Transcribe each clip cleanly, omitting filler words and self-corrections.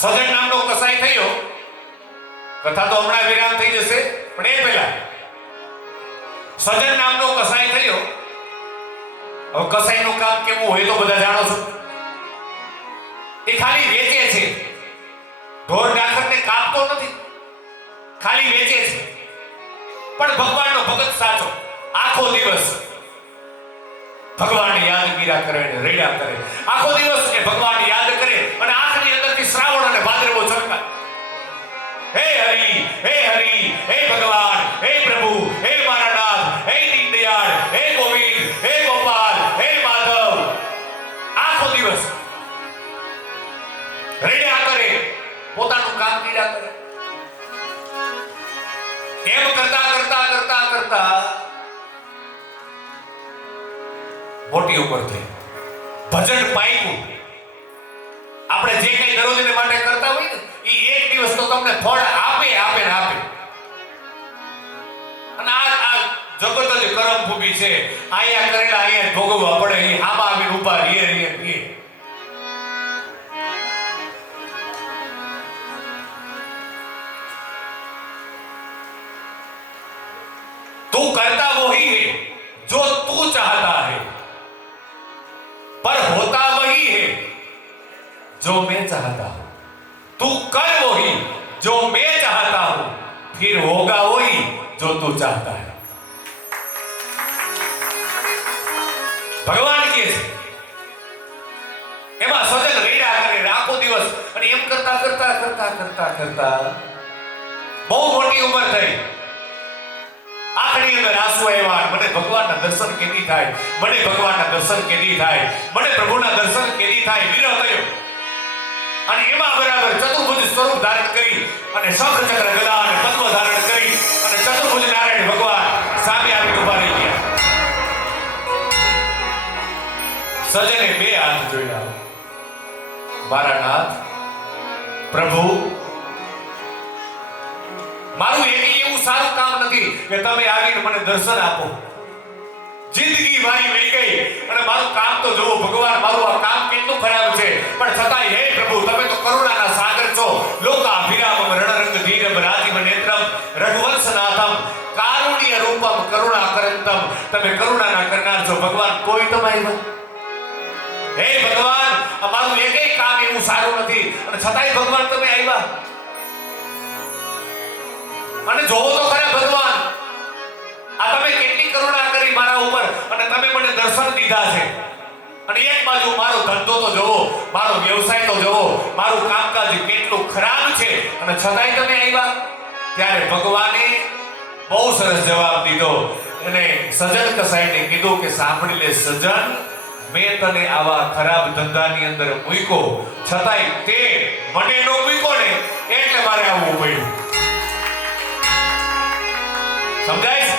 સજન નામનો કસાઈ થયો. કથા તો હમણાં વિરામ થઈ જશે, પણ એ પહેલા સજન નામનો કસાઈ થયો. હવે કસાઈનું કામ કેવું હોય તો બધા જાણો છો. એ ખાલી વેચે છે, ઢોર ડાકરને કાપતો નથી, ખાલી વેચે છે. પણ ભગવાનનો ભગત સાચો, આખો દિવસ ભગવાનને યાદ કર્યા કરે ને રેડા કરે. આખો દિવસ એ ભગવાનને યાદ કરે અને આંખની અંદરથી શ્રાવણ અને ભાદરવો છલકાય. હે હરિ, હે હરિ, હે ભગવાન, હે પ્રભુ, હે મારા નાથ, હે દીનદયાળ, હે ગોવિંદ, હે ગોપાલ, હે માધવ. આખો દિવસ રેડા કરે, પોતાનું કામ કર્યા કરે. એમ કરતા કરતા કરતા કરતા મોટી ઉંમર થઈ, ભજન પામ્યું. આપણે જે કઈ દરરોજને માટે કરતા હોય ને એ એક દિવસ તો તમને ફળ આપે આપે ને આપે. અને આ જગત જ કરમ ભૂમિ છે. અહીંયા કરેલા અહીંયા ભોગવવા પડે. એ આમાં આવીને ઉભા રીએ. तू करता वही है जो तू चाहता है, पर होता वही है जो मैं चाहता हूं. तू कर वही जो मैं चाहता हूं, फिर होगा वही जो तू चाहता है. ભગવાન કહે છે એમાં સજન રેડા કરે આખો દિવસ. અને એમ કરતા કરતા કરતા કરતા કરતા બહુ મોટી ઉંમર થઈ. આંખની અંદર આંસુ આવ્યા. મને ભગવાનના દર્શન કેદી થાય, મને ભગવાનના દર્શન કેદી થાય, મને પ્રભુના દર્શન કેદી થાય. વિરહ થયો. અને એમાં બરાબર ચતુર્ભુજ સ્વરૂપ ધારણ કરી અને શંખ ચક્ર ગદા અને પદ્મ ધારણ કરી અને ચતુર્ભુજ નારાયણ ભગવાન સામે આવી ઉભા રહી ગયા. સજને બે હાથ જોડ્યા. મારા નાથ પ્રભુ, મારું એક એવું સારું કામ નથી કે તમે આવીને મને દર્શન આપો. જિંદગી મારી વહી ગઈ અને મારું કામ તો જોવો ભગવાન. મારું આ કામ કેટલું ખરાબ છે, પણ છતાંય હે પ્રભુ, તમે તો કરુણાના સાગર છો. લોકાભિરામમ રણરંગ ધીરમ રાજીવ નેત્રમ રઘુવંશનાથમ કારુણ્ય રૂપમ કરુણાકરંતમ. તમે કરુણાના કરનાર છો ભગવાન. કોઈ તમારી હે ભગવાન, અમારું એકેય કામ એવું સારું નથી અને છતાંય ભગવાન તમે આવ્યા. અને જોવો તો ખરા ભગવાન, આ તમે કેટલી કરુણા કરી મારા ઉપર અને તમે મને દર્શન દીધા છે. અને એક બાજુ મારો ધંધો તો જોવો, મારો વ્યવસાય તો જોવો, મારું કામકાજ કેટલું ખરાબ છે અને છતાંય તમે આવ્યા. ત્યારે ભગવાને બહુ સરસ જવાબ દીધો. અને સજન કસાઈને કીધું કે સાંભળી લે સજન, મેં તને આવા ખરાબ ધંધાની અંદર મૂક્યો, છતાંય તે મને નો મૂક્યો ને એટલે મારે આવવું પડ્યું. સમજાય છે?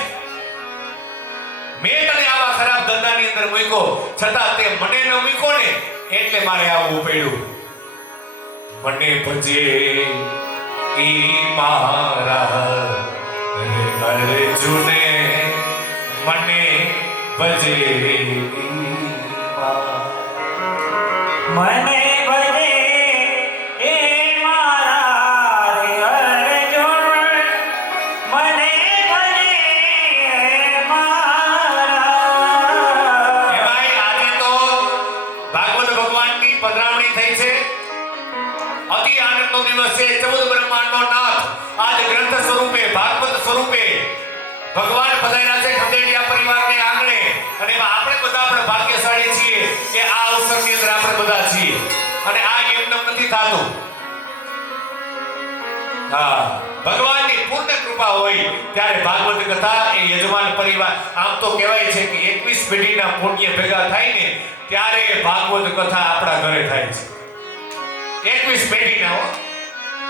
મેં તને આવા ખરાબ ધંધાની અંદર મૂક્યો, છતાં તે મને ન મૂક્યો ને એટલે મારે આવવું પડ્યું. મને ભજે ઈ મારા અર્જુને, મને ભજે મને ભજે એ મારા અર્જુન, મને ભજે મારા. એ ભાઈ, આજે તો ભાગવત ભગવાનની પધરામણી થઈ છે. અતિ આનંદનો દિવસ છે. 14 બ્રહ્માંડનો નાથ આજ ગ્રંથ સ્વરૂપે, ભાગવત સ્વરૂપે ભગવાન પધાર્યા છે ખંડેરિયા પરિવારને આંગણે. અને એમાં આપણે બધા પણ ભાગ્યશાળી છીએ કે આ અવસરની અંદર આપણે બધા છીએ. અને આ એમને નથી થતું. હા, ભગવાનની પૂર્ણ કૃપા હોય ત્યારે ભાગવત કથા એ યજમાન પરિવાર, આમ તો કહેવાય છે કે 21 પેઢીના પુણ્ય ભેગા થાય ને ત્યારે ભાગવત કથા આપણા ઘરે થાય છે. 21 પેઢીના હો.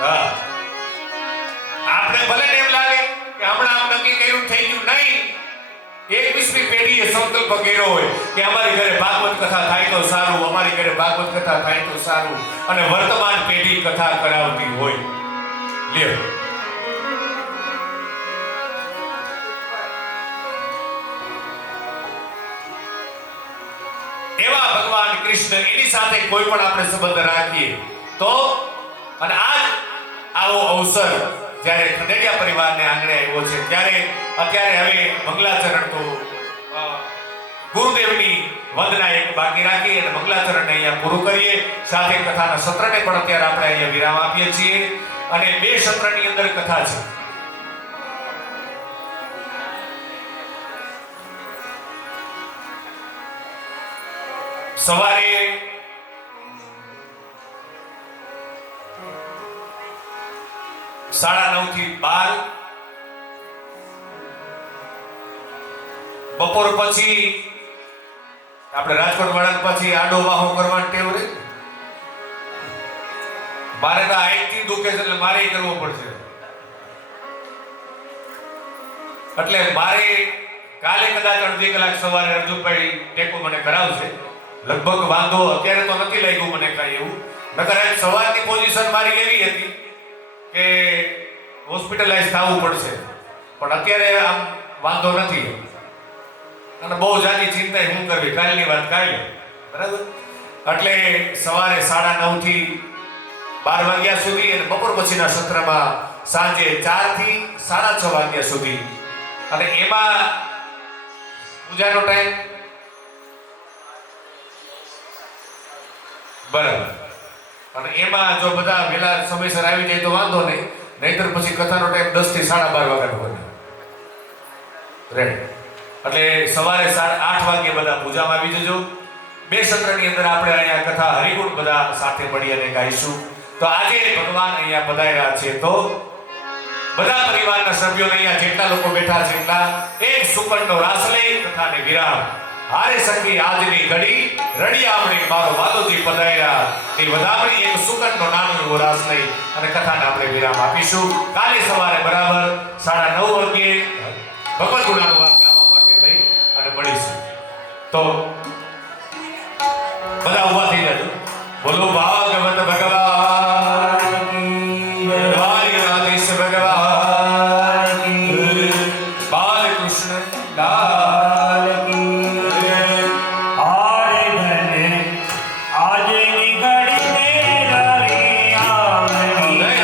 હા, આપણે ભલે એમ લાગે કે હમણાં આમ નક્કી કર્યું થઈ ગયું, નહીં. 21મી પેઢીએ સંકલ્પ કર્યો હોય કે અમારી ઘરે ભાગવત કથા થાય તો સારું, અમારી ઘરે ભાગવત કથા થાય તો સારું. અને વર્તમાન પેઢી કથા કરાવતી હોય. લ્યો, એવા ભગવાન કૃષ્ણ, એની સાથે કોઈ પણ આપણે સંબંધ રાખીએ તો અને આવો અવસર જ્યારે ખંડેરિયા પરિવારને આંગણે આવ્યો છે ત્યારે અત્યારે હવે મંગલાચરણ તો ગુરુદેવની વંદના એક બાકી રાખી અને મંગલાચરણને અહીંયા પૂરું કરીએ. સાથે કથાના સત્રને પણ અત્યારે આપણે અહીંયા વિરામ આપીએ છીએ અને 2 સત્રની અંદર કથા છે. સવારે 9:30 થી 12, બપોર પછી આપણે રાજકોટ વાળા પછી આડો વાહો કરવાનો ટેવ રે. મારે તો આઈથી દુખે છે એટલે મારે કરવો પડશે. એટલે મારે કાલે કદાચ અડધી કલાક સવારે અર્જુનભાઈ ટેકો મને કરાવશે. લગભગ વાંધો અત્યારે તો નથી લાગ્યું મને કાંઈ એવું. નકર આજ સવારની પોઝિશન મારી એવી હતી કે હોસ્પિટલાઇઝ થવું પડશે, પણ અત્યારે આમ વાંધો નથી અને બહુ જાજી ચિંતા શું કરવી, કાલની વાત કાલે, બરાબર. એટલે સવારે 9:30 થી 12 વાગ્યા સુધી અને બપોર પછીના સત્રમાં સાંજે 4 થી 6:30 વાગ્યા સુધી. અને એમાં પૂજાનો ટાઈમ બરાબર. અને એમાં જો બધા વહેલા સમયસર આવી જાય તો વાંધો નહીં, નહીતર પછી કથાનો ટાઈમ 10 થી 12:30 વાગ્યાનો બને. રેડી. એટલે સવારે 8 વાગ્યે બધા પૂજામાં આવી જજો. 2 સત્રની અંદર આપણે અહીંયા કથા હરિગુણ બધા સાથે મળી અને ગાઈશું. તો આજે ભગવાન અહીંયા પધાર્યા છે તો બધા પરિવારના સભ્યોને અહીંયા જેટલા લોકો બેઠા છે એટલા એક સુકનનો રાસ લઈ કથાને વિરામ. હારે સખી આજની ઘડી રડિયામણી મારો વાલોજી પધાર્યા એ વધામણી એક સુકનનો નાનો રાસ લઈ અને કથાને આપણે વિરામ આપીશું. કાલે સવારે બરાબર 9:30 વાગ્યે ભગવદ ગુણાનું વાત ગાવા માટે થઈ અને મળીશું. તો બધા ઊભા થઈ જાજો. બોલો ભાગવત ભગવાન કી જય. દ્વારિકાધીશ ભગવાન કી જય. બાલકૃષ્ણ લાલ કી જય. હારે ધને આજની ઘડી તેરી આવણી. જય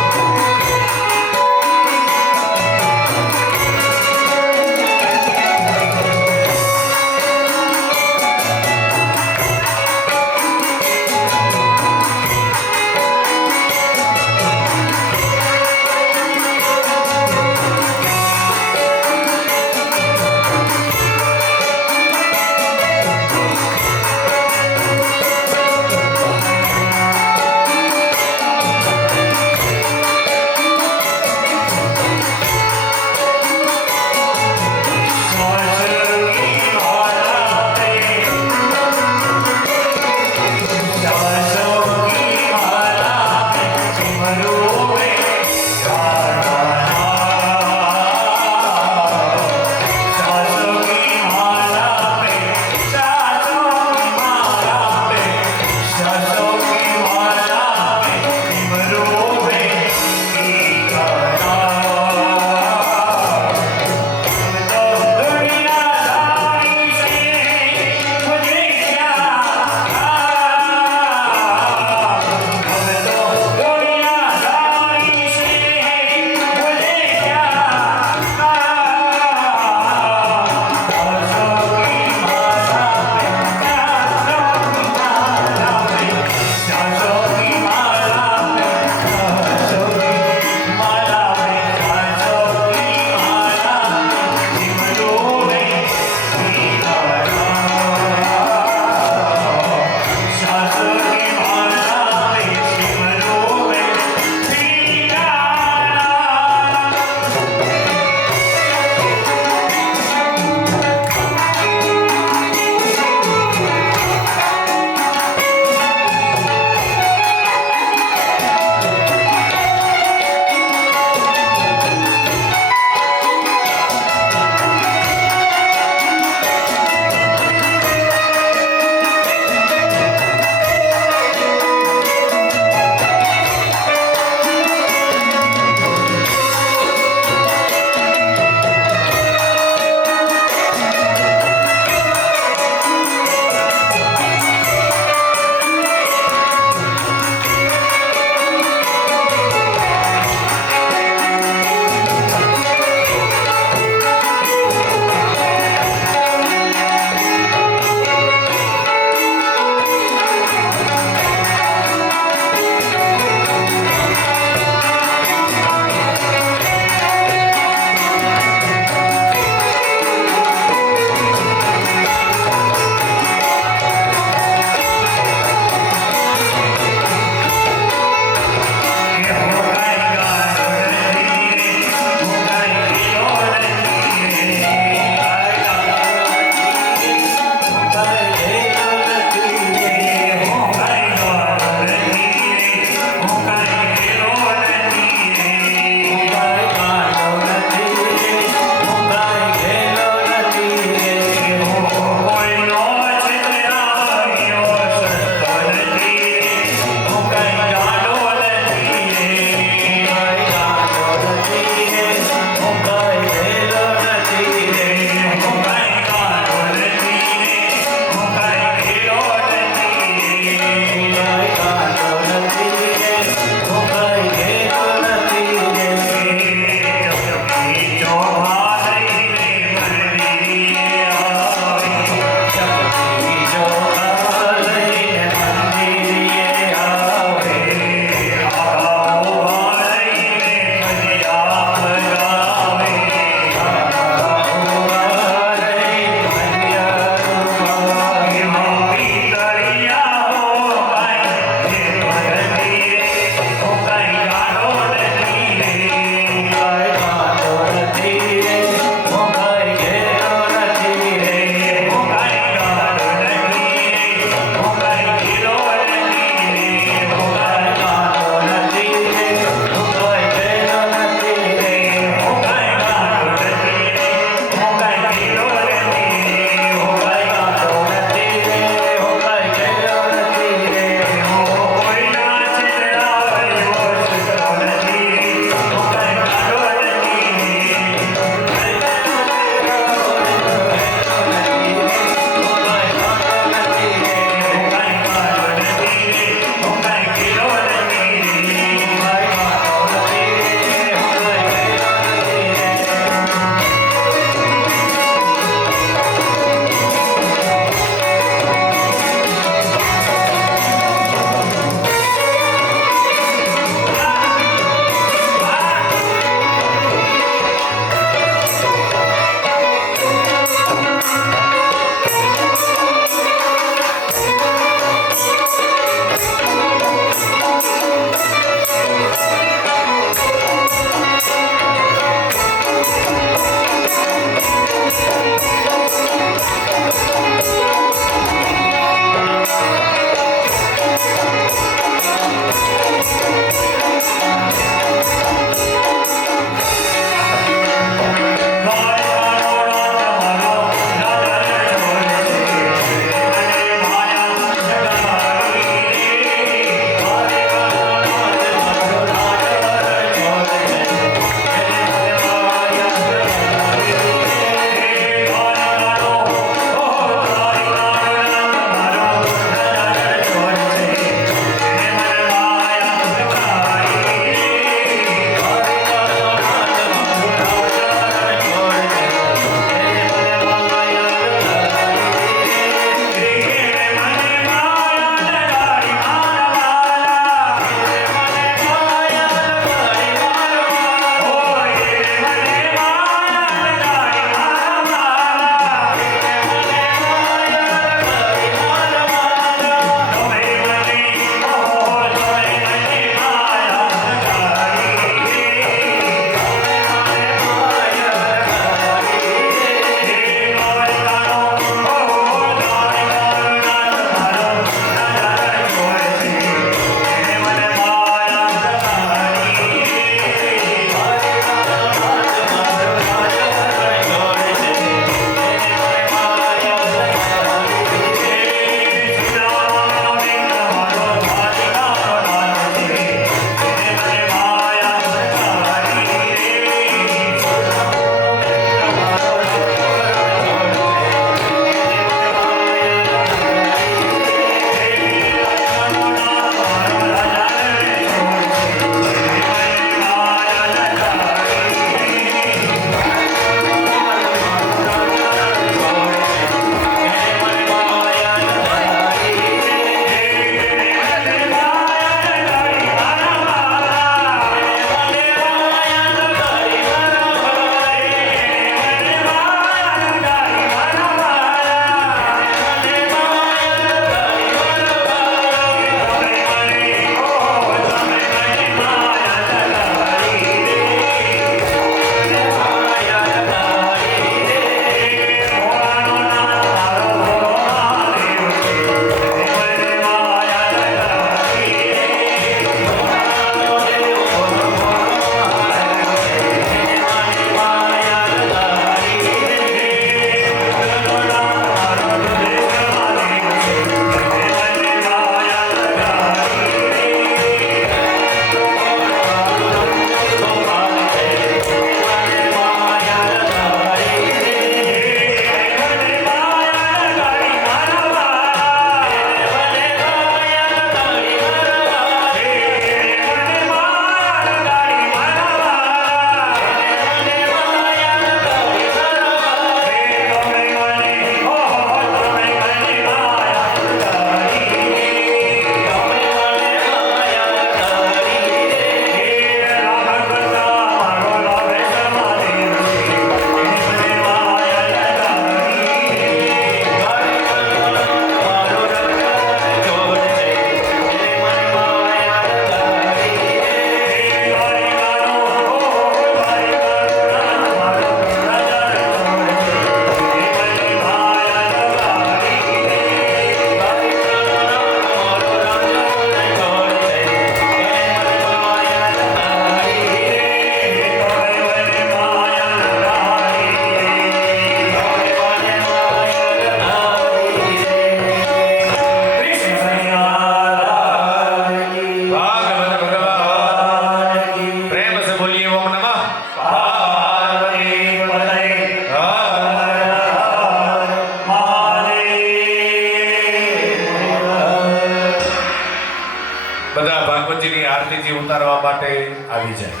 આરતીજી ઉતારવા માટે આવી જાય.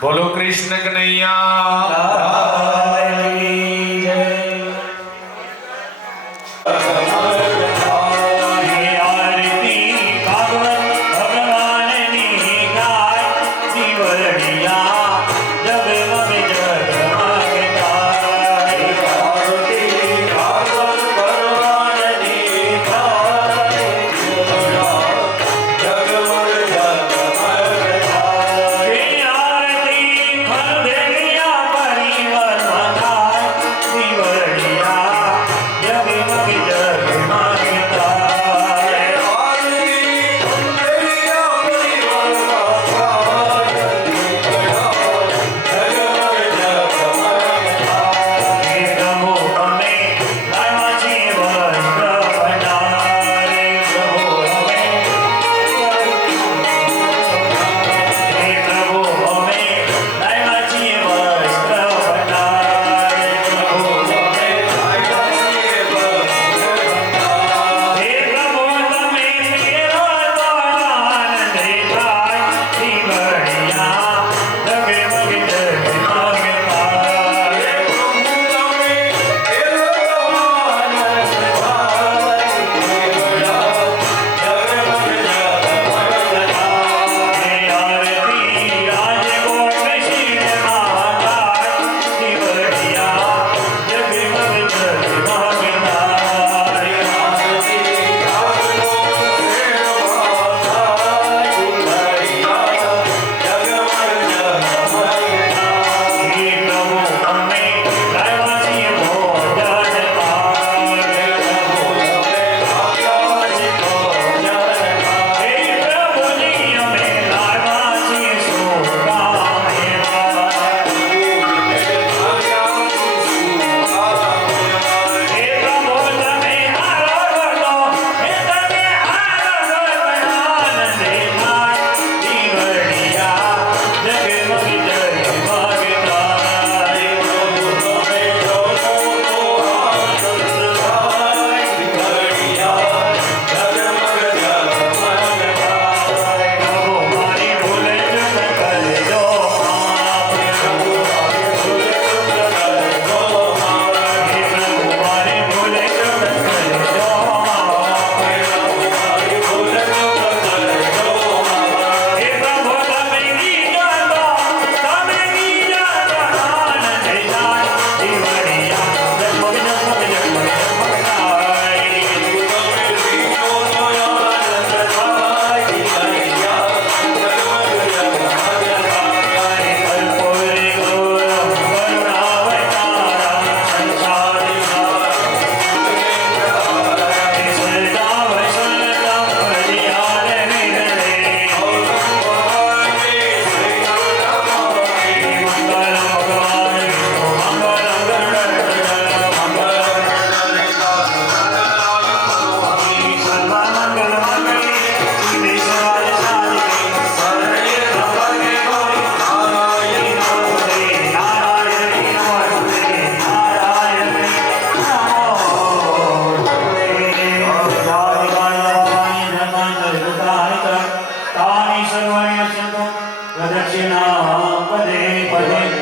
બોલો કૃષ્ણ કનૈયા. લાલની જય. પ્રદક્ષિણા પદે પદે